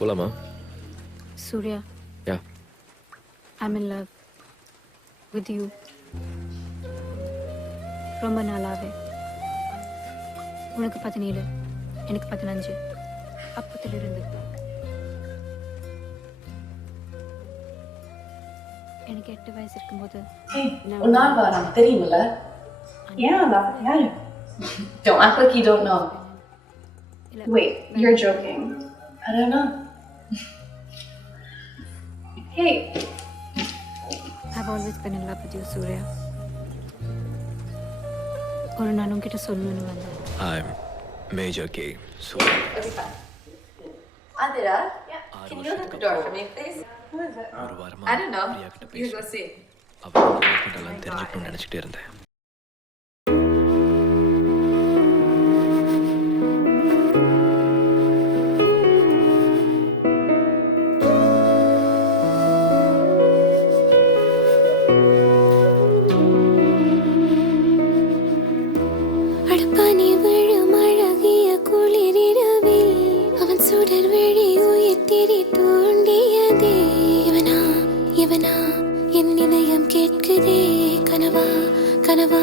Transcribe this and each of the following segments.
போலாமா? Surya, yeah. I'm in love with you. ரொம்ப நாளாவே. உனக்கு 17, எனக்கு 15. அப்பத்திலிருந்து எனக்கு 8 வயசு இருக்கும்போது உன்னால் வரான் தெரியுமில்ல? Yeah, yeah. Don't act like you don't know. Wait, you're joking. I don't know. Hey, I've always been in love with you, Surya. ஒரு நாள் உன்கிட்ட சொல்லணும்னு வந்தேன். I'm Major K. So, It'll be fine. Adira, can you open the door for me, please? who is it? ஒரு வாரமா I don't know. Priya கிட்ட You பேசி go see. அவளோட எல்லாம் தெரிஞ்சுக்கணும்னு நினைச்சிட்டே இருந்தேன். அடுப்பானி விழும் அழகிய குளிரிரவில் அவன் சுடர் வழி உயிர்த்திரி தூண்டியதே. இவனா இவனா என் இதயம் கேட்குதே. கனவா கனவா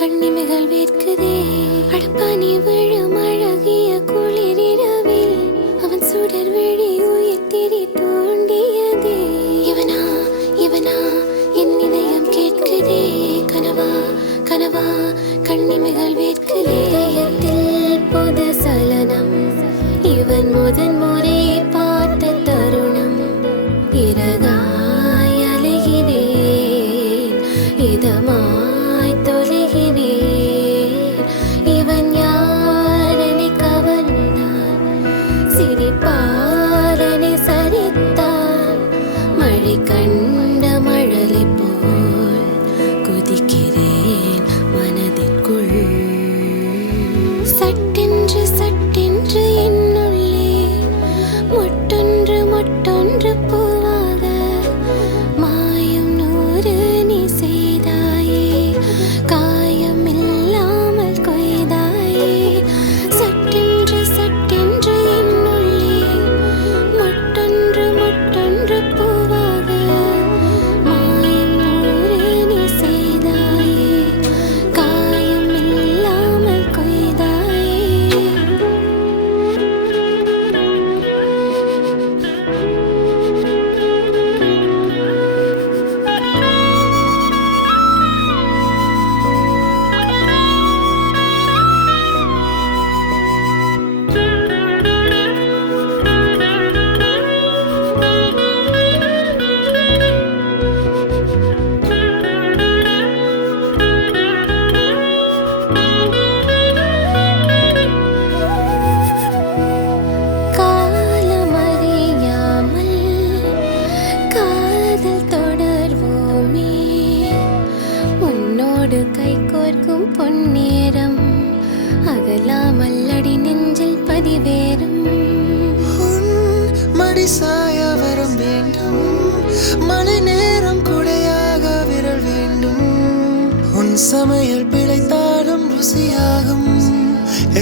கண்ணிமைகள் வேர்க்குதே. அடுப்பானி விழும் அழகிய குளிரிரவில் அவன் சுடர் வழி உயிர்த்திரி தூண்டியதே. இவனா இவனா என் இதயம் கேட்குதே. கனவா கனவா கண்ணிமைகள் வேர்க்கலேயத்தில் புது சலனம். இவன் முதன் முறை பார்த்த தருணம். இறகாய் அலைகிறேன், இதமாய் தொலைகிறேன். இவன் யாரனை கவர்ந்தான், சிரிப்பாரனை சரித்தான். மழை கண்ட மழலை போல் குதிக்கிறேன் மனதிற்குள். சட்டென்று சட்டென்று என்னுள்ளே மொட்டொன்று மொட்டொன்று பூவாக மாயம் 100 நீ செய்தாயே. காயம் இல்லாமல் கொய்தாயே. சட்டென்று சட்டென்று என்னுள்ளே மொட்டொன்று மொட்டொன்று பூவாக மாயம் 100 நீ செய்தாயே. காயம் இல்லாமல் கொய்தாயே. காலமறியாமல் காதல் தொடர்வோமே. உன்னோடு கைகோர்க்கும் பொன்னேரம் அகலாமல் அடி நெஞ்சில் பதிவேறும். உன் மடி சாய வரம் வேண்டும், மழை நேரம் குடையாக விரல் வேண்டும். உன் சமையல் பிழைத்தாலும் ருசியாகும்,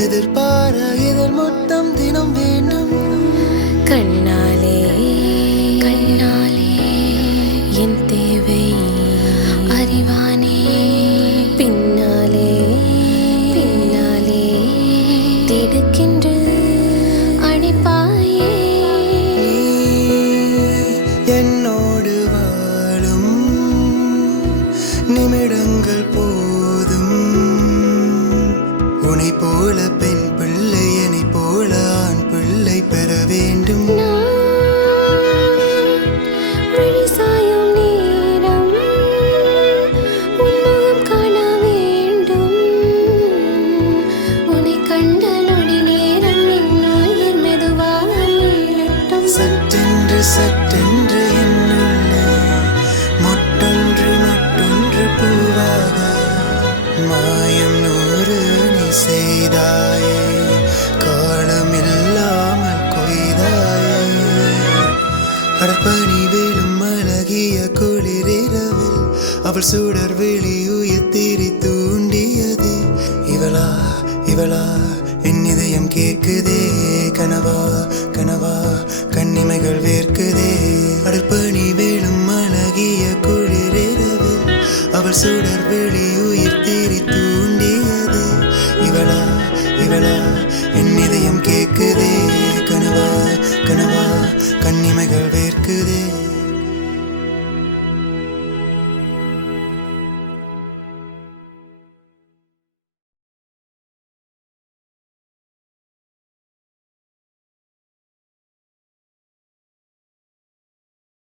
எதிர்பார இதழ் மொத்தம் தினம் வேண்டும். கண்ணாலே கண்ணாலே என் தேவை அறிவானே. பின்னாலே பின்னாலே திடுக்கின்று அணைப்பாயே. என்னோடு வாழும் நிமிடங்கள் போதும். உன்னை போல பெண் பிள்ளை, என்னை போல ஆண் பிள்ளை பெற வேண்டும். வழி சாயும் நேரம் உன் முகம் காண வேண்டும். உன்னை கண்ட நொடி நேரம் என் உயிர் மெதுவாக மீளட்டும். சட்டென்று சட்டென்று என்னுள்ளே மொட்டொன்று மொட்டொன்று பூவாக மாயம் 100 நீ செய்தாயே. காலம் இல்லாமல் கொய்தாயே. அடப்பனி வேலும் அழகிய குளிரிரவில் அவள் சுடர் வெளி உயிர்த்திரி தூண்டியதே. இவளா இவளா என் இதயம் கேட்குதே. கனவா கனவா கண் கனவா என் இதயம் கேட்குதே கனவா கனவா கண்ணிமைகள் வேர்க்குதே